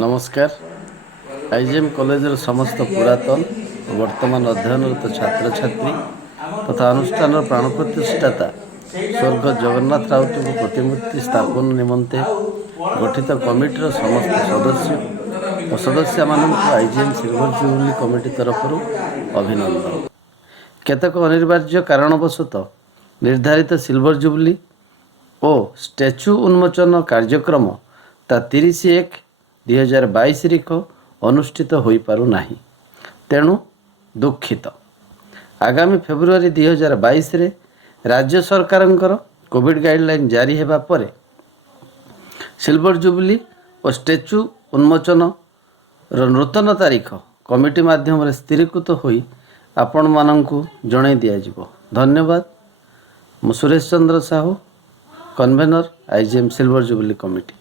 नमस्कार। आईजीएम कॉलेजर समस्त पुरातन वर्तमान अध्ययनरत छात्र छात्री तथा अनुष्ठान प्राण प्रतिष्ठाता स्वर्ग जगन्नाथ राउत प्रतिमूर्ति स्थापन निमंते गठित कमिटीर समस्त सदस्य और सदस्य मानक आईजीएम सिल्वर जुबली कमिटी तरफ अभिनंदन। केतक अनिवार्य कारणवशत निर्धारित सिल्वर जुबली और स्टैच्यू उन्मोचन कार्यक्रम ता 30/1/2022 को अनुष्ठित हो पारु नाही, तेणु दुखित। आगामी फेब्रुआरी 2022 रे राज्य सरकार कोविड गाइडलाइन जारी हेबा परे सिल्वर जुबली और स्टैच्यू उन्मोचन नूतन तारीख कमिटी माध्यम स्थिरीकृत होई आपण मानंकु जणाई दिया जिवो। धन्यवाद। मु Suresh Chandra Sahu, convener IGM silver jubilee committee.